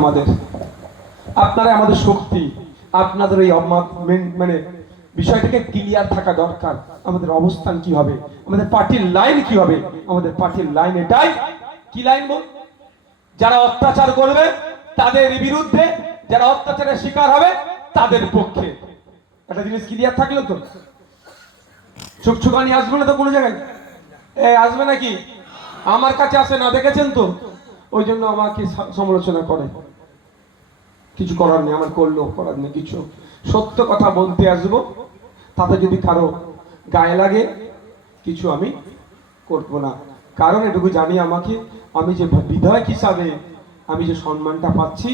আমাদের, আপনারা আমাদের শক্তি, আপনাদের এই মানে বিষয়টাকে ক্লিয়ার থাকা দরকার। আমাদের অবস্থান কি হবে, আমাদের পার্টির লাইন কি হবে? আমাদের পার্টির লাইন এটাই। কি লাইন বল? যারা অত্যাচার করবে তাদের বিরুদ্ধে, যারা অত্যাচারের শিকার হবে তাদের পক্ষে। একটা জিনিস ক্লিয়ার থাকলো তো, ছুকছুকানি আসবে না তো কোনো জায়গায়? আসবে নাকি? আমার কাছে আসে না, দেখেছেন তো, ওই জন্য আমাকে সমালোচনা করে। কিছু করার নেই, আমার করলেও করার নেই কিছু। সত্য কথা বলতে আসবো, তাতে যদি কারো গায়ে লাগে কিছু আমি করবো না। কারণ এটুকু জানি, আমাকে, আমি যে বিধায়ক হিসাবে আমি যে সম্মানটা পাচ্ছি,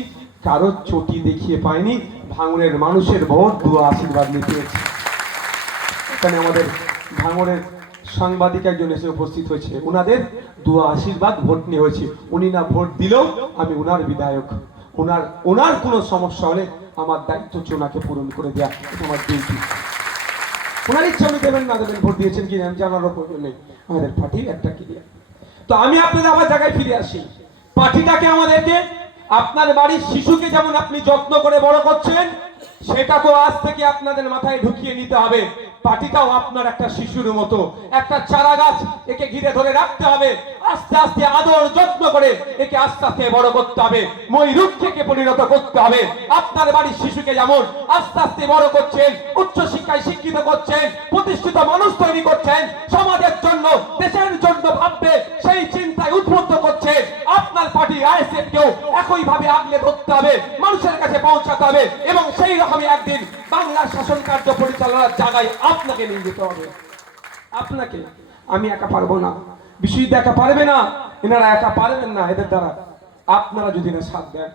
কারো চটি দেখিয়ে পাইনি, ভাঙড়ের মানুষের ভোট দুয়া আশীর্বাদ নিয়ে পেয়েছি। এখানে আমাদের ভাঙড়ের সাংবাদিক একজন এসে উপস্থিত হয়েছে, ওনাদের দুয়া আশীর্বাদ ভোট নিয়ে হয়েছে। উনি না ভোট দিলেও আমি ওনার বিধায়ক। ওনার কোনো সমস্যা হলে আমার দায়িত্ব হচ্ছে ওনাকে পূরণ করে দেওয়া, এটা আমার ডিউটি। ওনার ইচ্ছা উনি দেবেন না দেবেন, ভোট দিয়েছেন কি আমি জানারও প্রয়োজন নেই, আমাদের পার্টির একটা ক্লিয়ার। তো আমি আপনাদের আমার জায়গায় ফিরে আসি। পার্টিটাকে আমাদেরকে, আপনার বাড়ির শিশুকে যেমন আপনি যত্ন করে বড় করছেন, সেটাকেও আজ থেকে আপনাদের মাথায় ঢুকিয়ে নিতে হবে। পার্টিটাও আপনার একটা শিশুর মতো, একটা চারা গাছ, একে ঘিরে ধরে রাখতে হবে। আস্তে আস্তে আদর যত্ন করে একে আস্তে আস্তে বড় করতে হবে, ময়ূরক্ষকে পরিণত করতে হবে। আপনার বাড়ির শিশুকে যেমন আস্তে আস্তে বড় করছেন, উচ্চ শিক্ষায় শিক্ষিত করছেন, প্রতিষ্ঠিত মানুষ তৈরি করছেন, সমাজের জন্য দেশের জন্য ভাববে সেই চিন্তায় উদ্বুদ্ধ করছেন, আপনার পার্টি আইএসএফ কেও একই ভাবে আগলে ধরতে হবে, মানুষের কাছে পৌঁছাতে হবে, এবং সেই রকমই একদিন বাংলার শাসন কার্য পরিচালনার জায়গায় আপনাকে নিয়ে যেতে হবে। আপনাকে, আমি একা পারবো না, বিশ্বজিৎ একা পারবে না, এনারা একা পারবেন না। এদের দ্বারা আপনারা যদি না সাথ দেন,